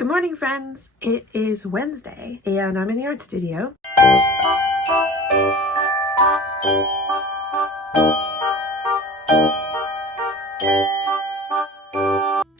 Good morning, friends. It is Wednesday and I'm in the art studio.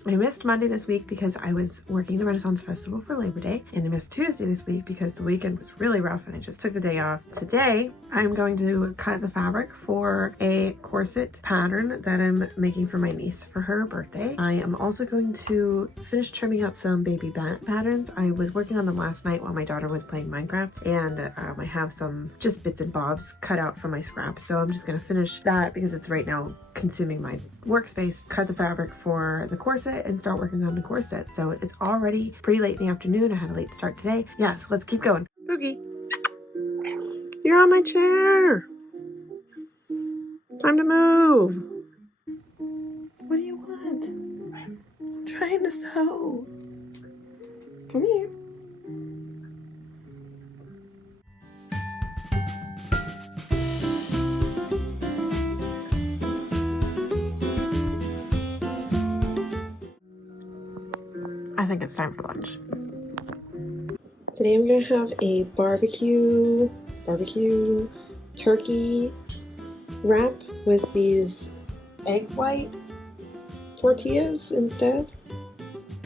I missed Monday this week because I was working the Renaissance Festival for Labor Day, and I missed Tuesday this week because the weekend was really rough and I just took the day off. Today, I'm going to cut the fabric for a corset pattern that I'm making for my niece for her birthday. I am also going to finish trimming up some baby bat patterns. I was working on them last night while my daughter was playing Minecraft, and I have some just bits and bobs cut out from my scraps, so I'm just going to finish that because it's right now consuming my workspace. Cut the fabric for the corset and start working on the corset. So it's already pretty late in the afternoon. I had a late start today. Yeah, so let's keep going. Boogie, you're on my chair. Time to move. What do you want? I'm trying to sew. Come here. I think it's time for lunch. Today I'm gonna have a barbecue turkey wrap with these egg white tortillas instead.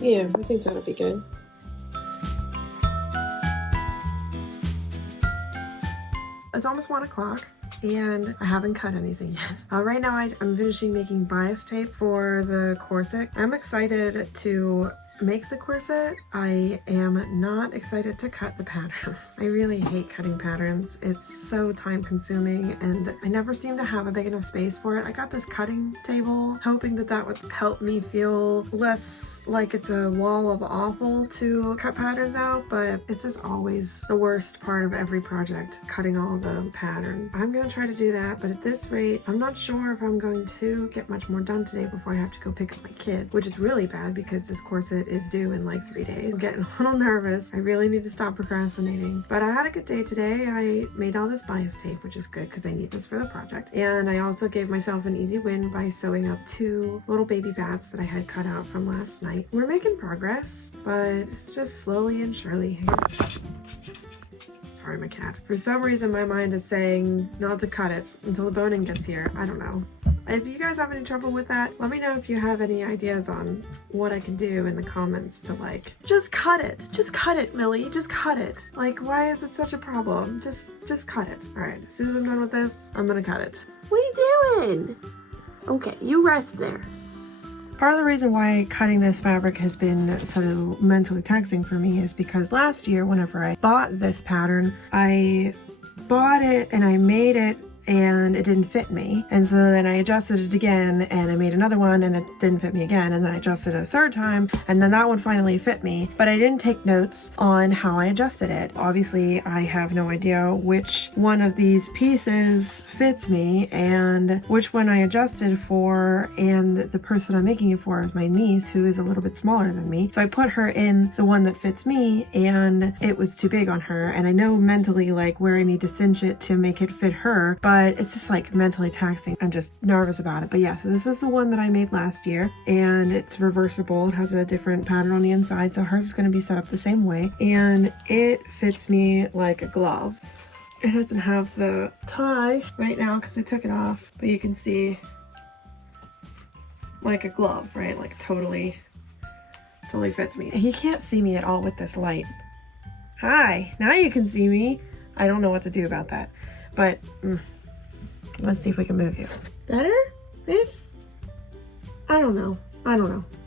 Yeah, I think that'll be good. It's almost 1 o'clock. And I haven't cut anything yet. Right now I'm finishing making bias tape for the corset. I'm excited to make the corset. I am not excited to cut the patterns. I really hate cutting patterns. It's so time consuming and I never seem to have a big enough space for it. I got this cutting table hoping that that would help me feel less like it's a wall of awful to cut patterns out, but it's just always the worst part of every project, cutting all the pattern. I'm gonna try to do that, but at this rate, I'm not sure if I'm going to get much more done today before I have to go pick up my kids, which is really bad because this corset is due in like 3 days. I'm getting a little nervous. I really need to stop procrastinating, but I had a good day today. I made all this bias tape, which is good because I need this for the project. And I also gave myself an easy win by sewing up 2 little baby bats that I had cut out from last night. We're making progress, but just slowly and surely. Sorry, my cat. For some reason, my mind is saying not to cut it until the boning gets here. I don't know. If you guys have any trouble with that, let me know if you have any ideas on what I can do in the comments to like, just cut it. Just cut it, Millie. Just cut it. Like, why is it such a problem? Just cut it. All right, as soon as I'm done with this, I'm gonna cut it. What are you doing? Okay, you rest there. Part of the reason why cutting this fabric has been so mentally taxing for me is because last year, whenever I bought this pattern, I bought it and I made it and it didn't fit me. And so then I adjusted it again and I made another one and it didn't fit me again. And then I adjusted it a third time and then that one finally fit me. But I didn't take notes on how I adjusted it. Obviously, I have no idea which one of these pieces fits me and which one I adjusted for. And the person I'm making it for is my niece, who is a little bit smaller than me. So I put her in the one that fits me and it was too big on her. And I know mentally like where I need to cinch it to make it fit her, but it's just like mentally taxing. I'm just nervous about it. But yeah, so this is the one that I made last year and it's reversible. It has a different pattern on the inside, so hers is going to be set up the same way and it fits me like a glove. It doesn't have the tie right now because I took it off, but you can see like a glove, right? Like totally fits me. He can't see me at all with this light. Hi, now you can see me. I don't know what to do about that, but let's see if we can move you. Better? Bitch? I don't know.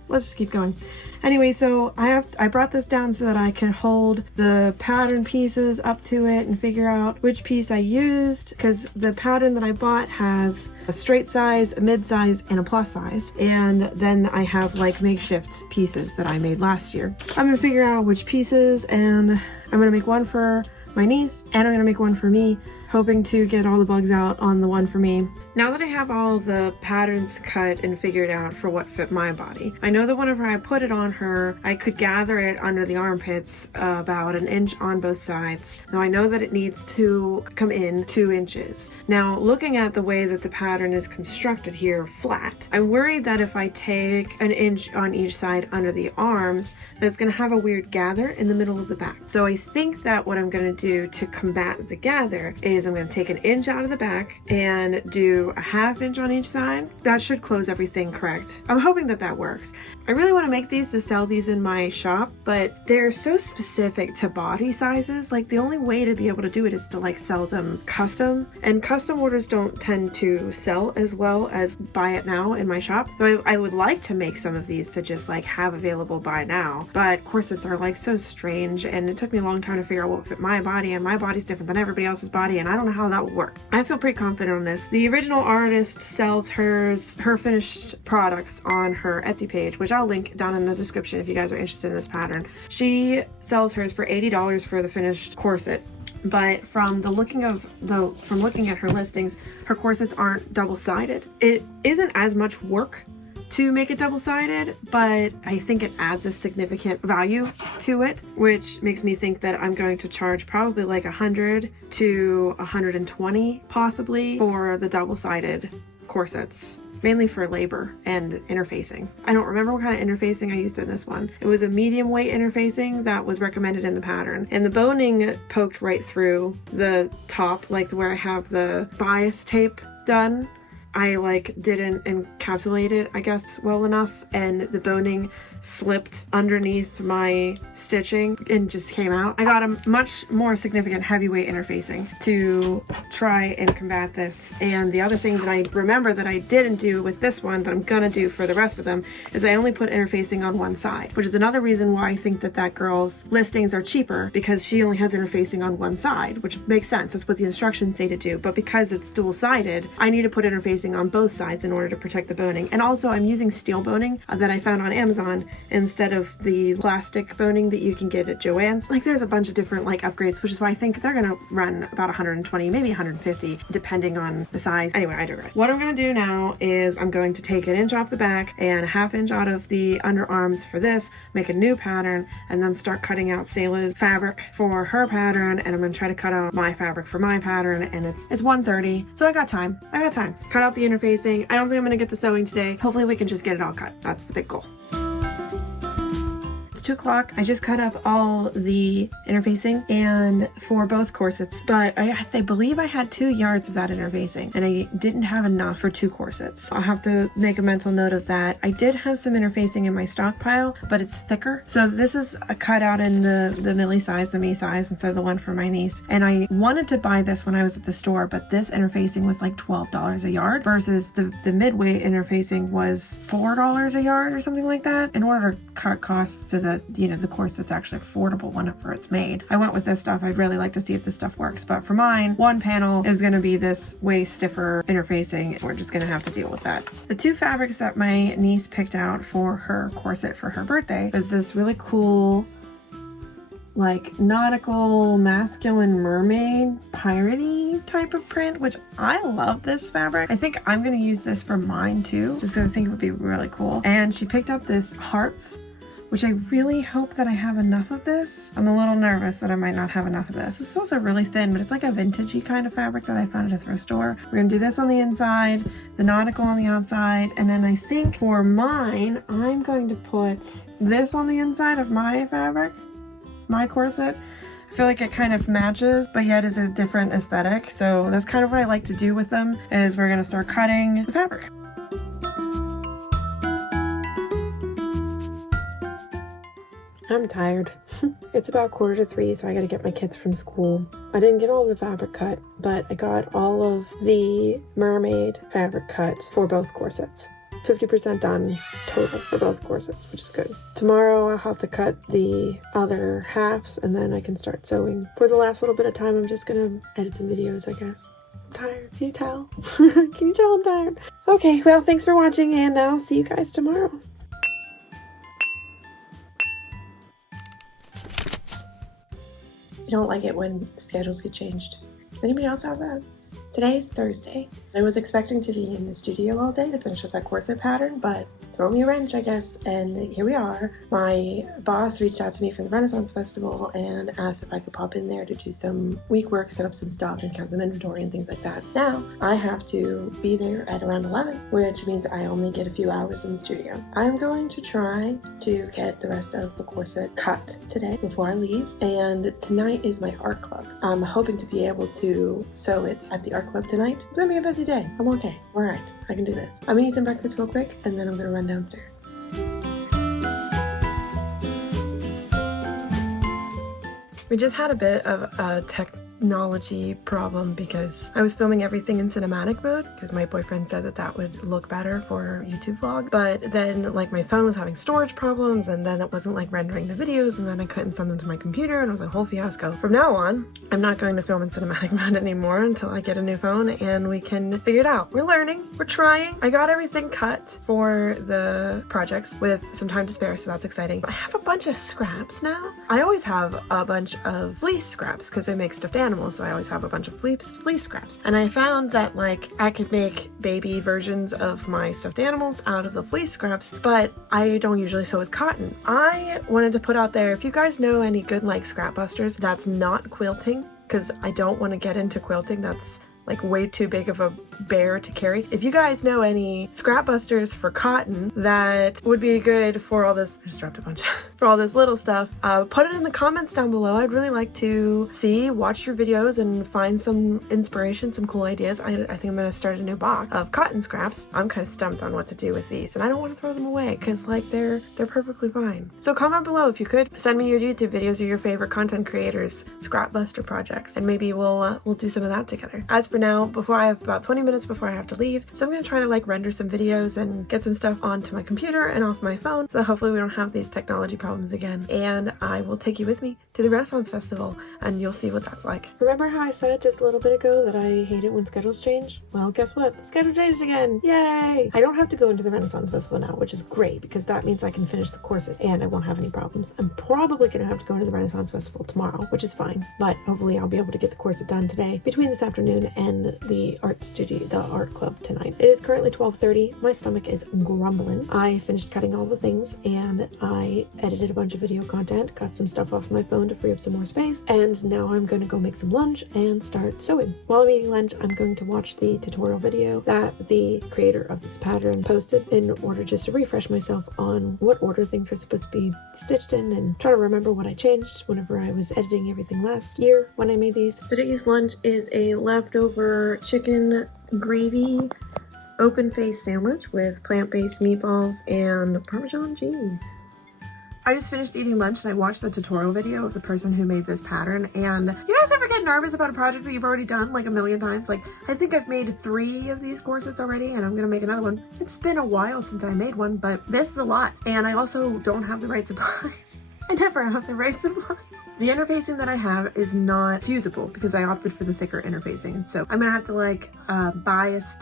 Let's just keep going. Anyway, so I brought this down so that I can hold the pattern pieces up to it and figure out which piece I used, because the pattern that I bought has a straight size, a mid size, and a plus size. And then I have like makeshift pieces that I made last year. I'm gonna figure out which pieces, and I'm gonna make one for my niece and I'm gonna make one for me hoping to get all the bugs out on the one for me. Now that I have all the patterns cut and figured out for what fit my body, I know that whenever I put it on her, I could gather it under the armpits about 1 inch on both sides. Now I know that it needs to come in 2 inches. Now looking at the way that the pattern is constructed here flat, I'm worried that if I take 1 inch on each side under the arms, that's going to have a weird gather in the middle of the back. So I think that what I'm going to do to combat the gather is I'm going to take 1 inch out of the back and do a 1/2 inch on each side. That should close everything correct. I'm hoping that that works. I really want to make these to sell these in my shop, but they're so specific to body sizes. Like the only way to be able to do it is to like sell them custom, and custom orders don't tend to sell as well as buy it now in my shop. So I would like to make some of these to just like have available buy now, but corsets are like so strange, and it took me a long time to figure out what fit my body, and my body's different than everybody else's body, and I don't know how that will work. I feel pretty confident on this. The original artist sells her finished products on her Etsy page, which I'll link down in the description if you guys are interested in this pattern. She sells hers for $80 for the finished corset. But from looking at her listings, her corsets aren't double-sided. It isn't as much work to make it double-sided, but I think it adds a significant value to it, which makes me think that I'm going to charge probably like $100 to $120 possibly for the double-sided corsets, mainly for labor and interfacing. I don't remember what kind of interfacing I used in this one. It was a medium weight interfacing that was recommended in the pattern, and the boning poked right through the top, like where I have the bias tape done. I like didn't encapsulate it, I guess, well enough, and the boning slipped underneath my stitching and just came out. I got a much more significant heavyweight interfacing to try and combat this. And the other thing that I remember that I didn't do with this one that I'm gonna do for the rest of them is I only put interfacing on one side, which is another reason why I think that that girl's listings are cheaper, because she only has interfacing on one side, which makes sense. That's what the instructions say to do. But because it's dual-sided, I need to put interfacing on both sides in order to protect the boning. And also I'm using steel boning that I found on Amazon instead of the plastic boning that you can get at Joann's. Like there's a bunch of different like upgrades, which is why I think they're gonna run about 120, maybe 150, depending on the size. Anyway, I digress. What I'm gonna do now is I'm going to take 1 inch off the back and a 1/2 inch out of the underarms for this, make a new pattern, and then start cutting out Selah's fabric for her pattern, and I'm gonna try to cut out my fabric for my pattern, and it's 1:30, so I got time. Cut out the interfacing. I don't think I'm gonna get the sewing today. Hopefully we can just get it all cut. That's the big goal. 2 o'clock. I just cut up all the interfacing and for both corsets, but I believe I had 2 yards of that interfacing and I didn't have enough for 2 corsets. I'll have to make a mental note of that. I did have some interfacing in my stockpile, but it's thicker. So this is a cutout in the Millie size, the me size, instead of the one for my niece. And I wanted to buy this when I was at the store, but this interfacing was like $12 a yard versus the midway interfacing was $4 a yard or something like that. In order to cut costs to the corset's actually affordable whenever it's made, I went with this stuff. I'd really like to see if this stuff works, but for mine, one panel is going to be this way stiffer interfacing. We're just going to have to deal with that. The 2 fabrics that my niece picked out for her corset for her birthday is this really cool like nautical masculine mermaid piratey type of print, which I love this fabric. I think I'm going to use this for mine too, just because I think it would be really cool. And she picked out this hearts, which I really hope that I have enough of this. I'm a little nervous that I might not have enough of this. This is also really thin, but it's like a vintagey kind of fabric that I found at a thrift store. We're gonna do this on the inside, the nautical on the outside, and then I think for mine, I'm going to put this on the inside of my fabric, my corset. I feel like it kind of matches, but yet is a different aesthetic. So that's kind of what I like to do with them, is we're gonna start cutting the fabric. I'm tired. It's about 2:45, so I gotta get my kids from school. I didn't get all the fabric cut, but I got all of the mermaid fabric cut for both corsets. 50% done total for both corsets, which is good. Tomorrow I'll have to cut the other halves and then I can start sewing. For the last little bit of time, I'm just gonna edit some videos, I guess. I'm tired. Can you tell? Can you tell I'm tired? Okay, well, thanks for watching and I'll see you guys tomorrow. I don't like it when schedules get changed. Anybody else have that? Today's Thursday. I was expecting to be in the studio all day to finish up that corset pattern, but throw me a wrench, I guess, and here we are. My boss reached out to me from the Renaissance Festival and asked if I could pop in there to do some week work, set up some stuff, and count some inventory and things like that. Now, I have to be there at around 11, which means I only get a few hours in the studio. I'm going to try to get the rest of the corset cut today before I leave, and tonight is my art club. I'm hoping to be able to sew it at the art club tonight. It's gonna be a busy day. I'm okay. All right, I can do this. I'm gonna eat some breakfast real quick, and then I'm gonna run downstairs. We just had a bit of a technology problem because I was filming everything in cinematic mode because my boyfriend said that that would look better for YouTube vlog, but then like my phone was having storage problems, and then it wasn't like rendering the videos, and then I couldn't send them to my computer, and it was a whole fiasco. From now on, I'm not going to film in cinematic mode anymore until I get a new phone and we can figure it out. We're learning, we're trying. I got everything cut for the projects with some time to spare, so that's exciting. I have a bunch of scraps now. I always have a bunch of fleece scraps because I make stuffed animals, so I always have a bunch of fleece scraps. And I found that like I could make baby versions of my stuffed animals out of the fleece scraps, but I don't usually sew with cotton. I wanted to put out there, if you guys know any good like scrap busters that's not quilting, because I don't want to get into quilting. That's like way too big of a bear to carry. If you guys know any scrap busters for cotton that would be good for all this, I just dropped a bunch, for all this little stuff, put it in the comments down below. I'd really like to watch your videos and find some inspiration, some cool ideas. I think I'm gonna start a new box of cotton scraps. I'm kind of stumped on what to do with these, and I don't want to throw them away because like they're perfectly fine. So comment below if you could. Send me your YouTube videos or your favorite content creators' scrap buster projects, and maybe we'll do some of that together. As for now, before I have about 20 minutes before I have to leave, so I'm gonna try to like render some videos and get some stuff onto my computer and off my phone, so hopefully we don't have these technology problems again. And I will take you with me to the Renaissance Festival, and you'll see what that's like. Remember how I said just a little bit ago that I hate it when schedules change? Well, guess what? The schedule changed again. Yay! I don't have to go into the Renaissance Festival now, which is great because that means I can finish the corset and I won't have any problems. I'm probably gonna have to go into the Renaissance Festival tomorrow, which is fine, but hopefully I'll be able to get the corset done today between this afternoon and the art studio, the art club tonight. It is currently 12:30. My stomach is grumbling. I finished cutting all the things and I edited a bunch of video content, got some stuff off my phone to free up some more space, and now I'm going to go make some lunch and start sewing. While I'm eating lunch, I'm going to watch the tutorial video that the creator of this pattern posted in order just to refresh myself on what order things are supposed to be stitched in and try to remember what I changed whenever I was editing everything last year when I made these. Today's lunch is a leftover chicken gravy open face sandwich with plant-based meatballs and Parmesan cheese. I just finished eating lunch and I watched the tutorial video of the person who made this pattern, and you guys ever get nervous about a project that you've already done like a million times? Like, I think I've made 3 of these corsets already and I'm gonna make another one. It's been a while since I made one, but this is a lot, and I also don't have the right supplies. I never have the right supplies. The interfacing that I have is not fusible because I opted for the thicker interfacing. So I'm gonna have to like bias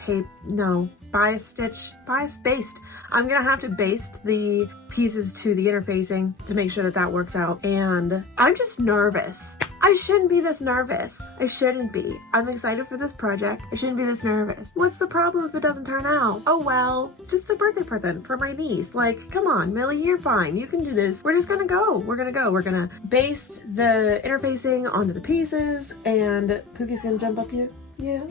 baste. I'm gonna have to baste the pieces to the interfacing to make sure that that works out. And I'm just nervous. I shouldn't be this nervous. I shouldn't be. I'm excited for this project. I shouldn't be this nervous. What's the problem if it doesn't turn out? Oh well, it's just a birthday present for my niece. Like, come on, Millie, you're fine. You can do this. We're just gonna go. We're gonna baste the interfacing onto the pieces, and Pookie's gonna jump up you. Yeah.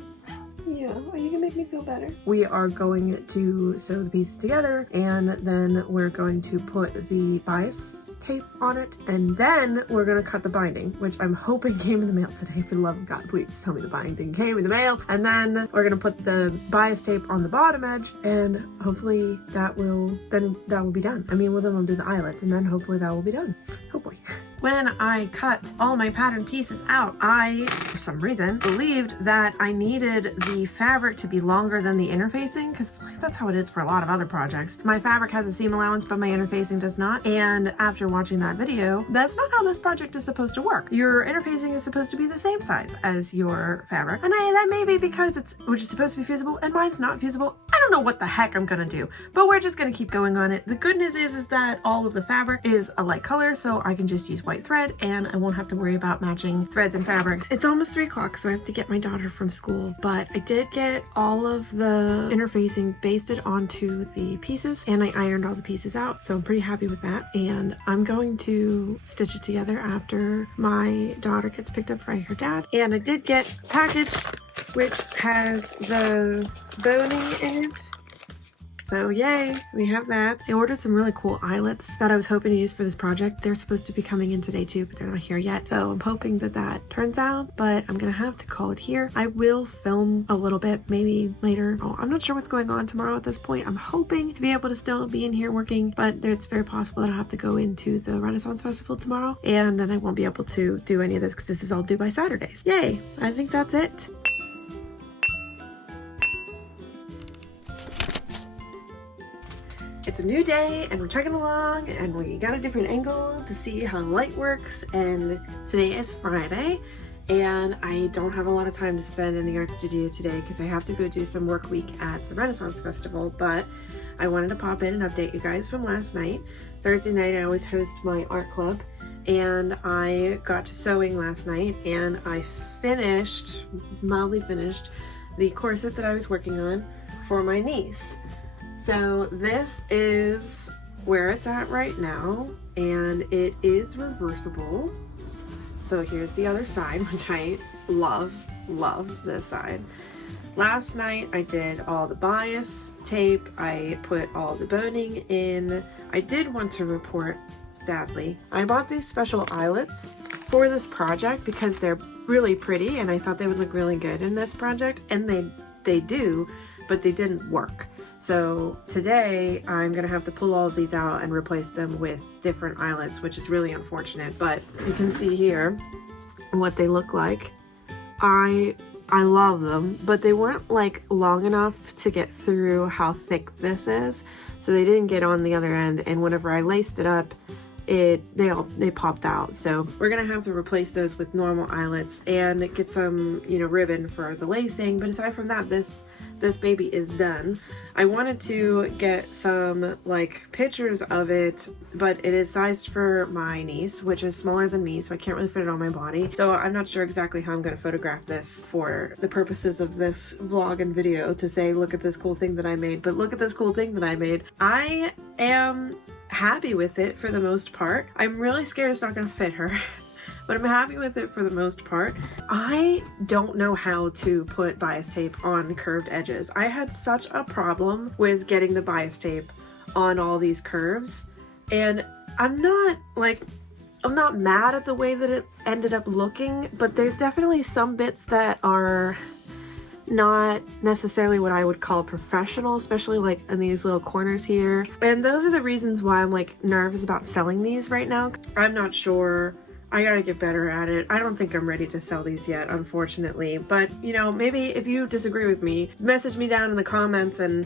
Yeah, are you gonna make me feel better? We are going to sew the pieces together, and then we're going to put the bias tape on it, and then we're gonna cut the binding, which I'm hoping came in the mail today. For the love of God, please tell me the binding came in the mail. And then we're gonna put the bias tape on the bottom edge, and hopefully that will be done. I mean, well, then we'll do the eyelets, and then hopefully that will be done. Hopefully. When I cut all my pattern pieces out, I, for some reason, believed that I needed the fabric to be longer than the interfacing, because like, that's how it is for a lot of other projects. My fabric has a seam allowance, but my interfacing does not. And after watching that video, that's not how this project is supposed to work. Your interfacing is supposed to be the same size as your fabric. And that may be because which is supposed to be fusible and mine's not fusible. I don't know what the heck I'm gonna do, but we're just gonna keep going on it. The good news is that all of the fabric is a light color, so I can just use white thread and I won't have to worry about matching threads and fabrics. It's almost 3 o'clock, so I have to get my daughter from school, but I did get all of the interfacing basted onto the pieces and I ironed all the pieces out, so I'm pretty happy with that. And I'm going to stitch it together after my daughter gets picked up by her dad. And I did get a package which has the boning in it. So yay, we have that. I ordered some really cool eyelets that I was hoping to use for this project. They're supposed to be coming in today too, but they're not here yet. So I'm hoping that that turns out, but I'm gonna have to call it here. I will film a little bit, maybe later. Oh, I'm not sure what's going on tomorrow at this point. I'm hoping to be able to still be in here working, but it's very possible that I'll have to go into the Renaissance Festival tomorrow, and then I won't be able to do any of this because this is all due by Saturdays. Yay, I think that's it. It's a new day and we're chugging along and we got a different angle to see how light works, and today is Friday and I don't have a lot of time to spend in the art studio today because I have to go do some work week at the Renaissance Festival, but I wanted to pop in and update you guys from last night. Thursday night I always host my art club and I got to sewing last night and I mildly finished the corset that I was working on for my niece. So this is where it's at right now, and it is reversible. So here's the other side, which I love this side. Last night I did all the bias tape, I put all the boning in. I did want to report, sadly, I bought these special eyelets for this project because they're really pretty and I thought they would look really good in this project, and they do, but they didn't work. So today I'm gonna have to pull all of these out and replace them with different eyelets, which is really unfortunate, but you can see here what they look like. I love them, but they weren't like long enough to get through how thick this is, so they didn't get on the other end, and whenever I laced it up, they popped out. So we're gonna have to replace those with normal eyelets and get some, ribbon for the lacing. But aside from that, this baby is done. I wanted to get some pictures of it, but it is sized for my niece, which is smaller than me, so I can't really fit it on my body. So I'm not sure exactly how I'm going to photograph this for the purposes of this vlog and video to say, look at this cool thing that I made, but look at this cool thing that I made. I am happy with it for the most part. I'm really scared it's not going to fit her. But I'm happy with it for the most part. I don't know how to put bias tape on curved edges. I had such a problem with getting the bias tape on all these curves, and I'm not mad at the way that it ended up looking, but there's definitely some bits that are not necessarily what I would call professional, especially in these little corners here. And those are the reasons why I'm nervous about selling these right now. I'm not sure. I gotta get better at it. I don't think I'm ready to sell these yet, unfortunately. But, maybe if you disagree with me, message me down in the comments and,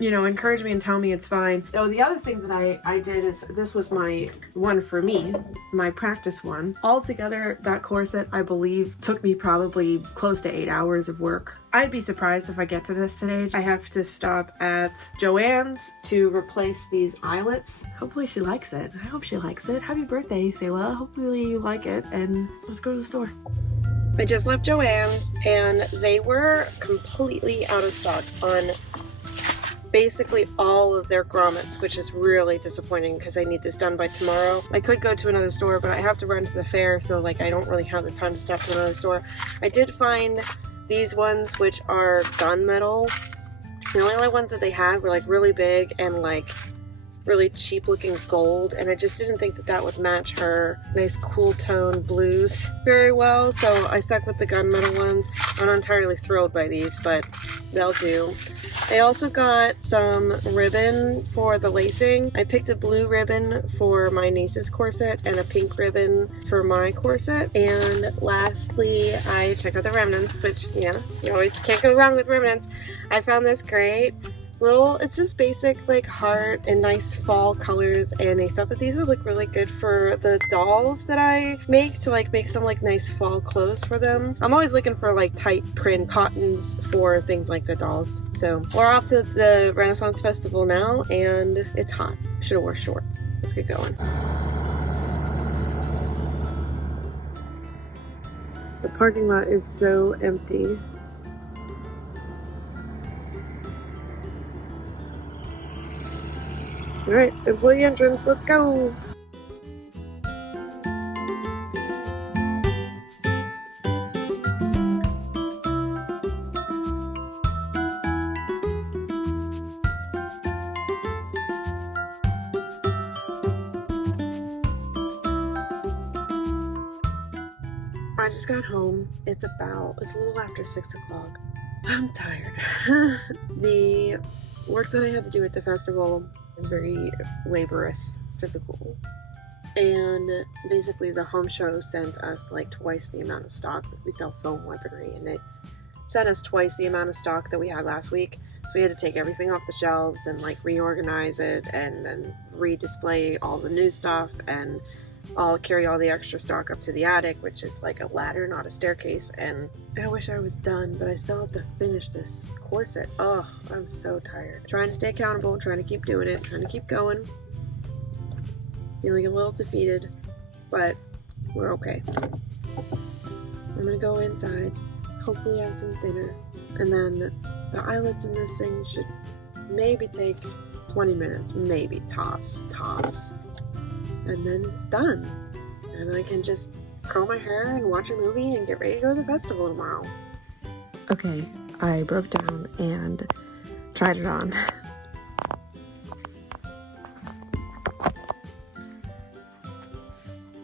encourage me and tell me it's fine. Oh, the other thing that I did is, this was my one for me, my practice one. Altogether, that corset, I believe, took me probably close to 8 hours of work. I'd be surprised if I get to this today. I have to stop at Joann's to replace these eyelets. Hopefully she likes it. I hope she likes it. Happy birthday, Sayla. Hopefully you like it, and let's go to the store. I just left Joann's and they were completely out of stock on basically all of their grommets, which is really disappointing because I need this done by tomorrow. I could go to another store, but I have to run to the fair, so I don't really have the time to stop to another store. I did find these ones, which are gunmetal. The only other ones that they had were really big and really cheap looking gold, and I just didn't think that would match her nice cool tone blues very well, so I stuck with the gunmetal ones. I'm not entirely thrilled by these, but they'll do. I also got some ribbon for the lacing. I picked a blue ribbon for my niece's corset and a pink ribbon for my corset. And lastly, I checked out the remnants, which, you always can't go wrong with remnants. I found this great Well, it's just basic like heart and nice fall colors, and I thought that these would look really good for the dolls that I make, to like make some like nice fall clothes for them. I'm always looking for like tight print cottons for things like the dolls. So we're off to the Renaissance Festival now, and it's hot. Should have wore shorts. Let's get going. The parking lot is so empty. Alright, employee entrance, let's go! I just got home. It's a little after 6 o'clock. I'm tired. The work that I had to do at the festival is very laborious, physical. And basically the home show sent us like twice the amount of stock. We sell foam weaponry, and it sent us twice the amount of stock that we had last week. So we had to take everything off the shelves and like reorganize it, and then redisplay all the new stuff, and I'll carry all the extra stock up to the attic, which is like a ladder, not a staircase. And I wish I was done, but I still have to finish this corset. Oh, I'm so tired. Trying to stay accountable, trying to keep doing it, trying to keep going. Feeling a little defeated, but we're okay. I'm gonna go inside, hopefully have some dinner, and then the eyelets in this thing should maybe take 20 minutes, maybe tops. And then it's done. And I can just curl my hair and watch a movie and get ready to go to the festival tomorrow. Okay, I broke down and tried it on.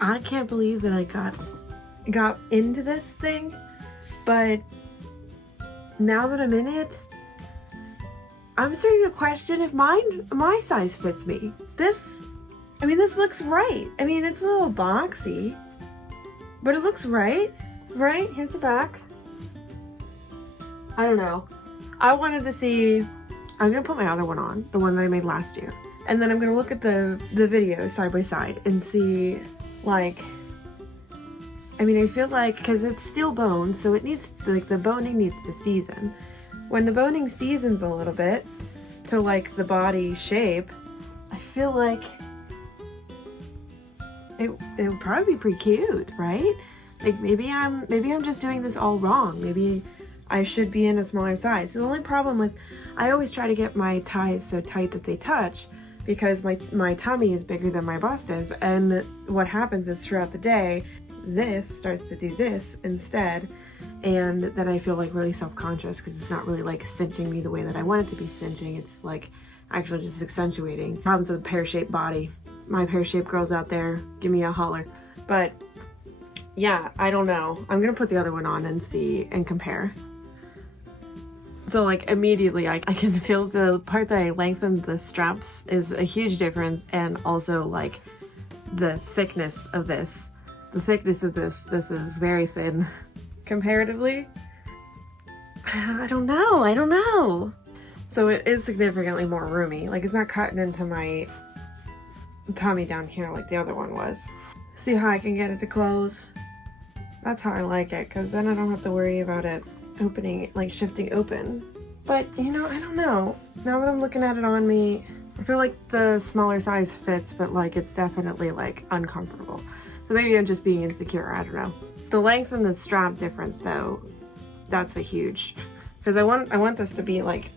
I can't believe that I got into this thing, but now that I'm in it, I'm starting to question if my size fits me. This looks right. I mean, it's a little boxy, but it looks right. Right? Here's the back. I don't know. I wanted to see, I'm gonna put my other one on, the one that I made last year. And then I'm gonna look at the videos side by side and see, like, I mean, I feel like, because it's steel bone, so it needs, like, the boning needs to season. When the boning seasons a little bit to, like, the body shape, I feel like it would probably be pretty cute, right? Like, maybe I'm just doing this all wrong. Maybe I should be in a smaller size. So the only problem with, I always try to get my ties so tight that they touch, because my tummy is bigger than my bust is, and what happens is throughout the day, this starts to do this instead, and then I feel like really self-conscious because it's not really like cinching me the way that I want it to be cinching. It's like actually just accentuating problems with a pear-shaped body. My pear-shaped girls out there, give me a holler. But yeah, I don't know. I'm gonna put the other one on and see and compare. So like immediately I can feel the part that I lengthened the straps is a huge difference, and also like the thickness of this. The thickness of this is very thin comparatively. I don't know. So it is significantly more roomy. Like, it's not cutting into my tummy down here like the other one was. See how I can get it to close? That's how I like it, because then I don't have to worry about it opening, like shifting open. But you know, I don't know. Now that I'm looking at it on me, I feel like the smaller size fits, but like it's definitely like uncomfortable. So maybe I'm just being insecure, I don't know. The length and the strap difference though, that's a huge, because I want this to be like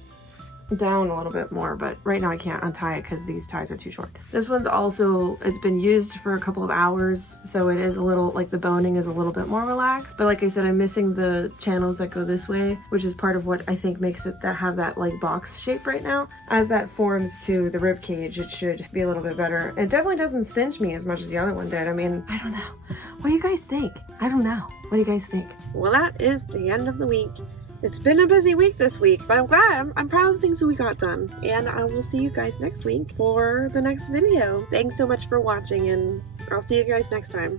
down a little bit more, but right now I can't untie it because these ties are too short. This one's also, it's been used for a couple of hours, so it is a little, like the boning is a little bit more relaxed. But like I said, I'm missing the channels that go this way, which is part of what I think makes it that have that like box shape right now. As that forms to the rib cage, it should be a little bit better. It definitely doesn't cinch me as much as the other one did. I mean, I don't know. What do you guys think? I don't know. What do you guys think? Well, that is the end of the week. It's been a busy week this week, but I'm glad. I'm proud of the things that we got done. And I will see you guys next week for the next video. Thanks so much for watching, and I'll see you guys next time.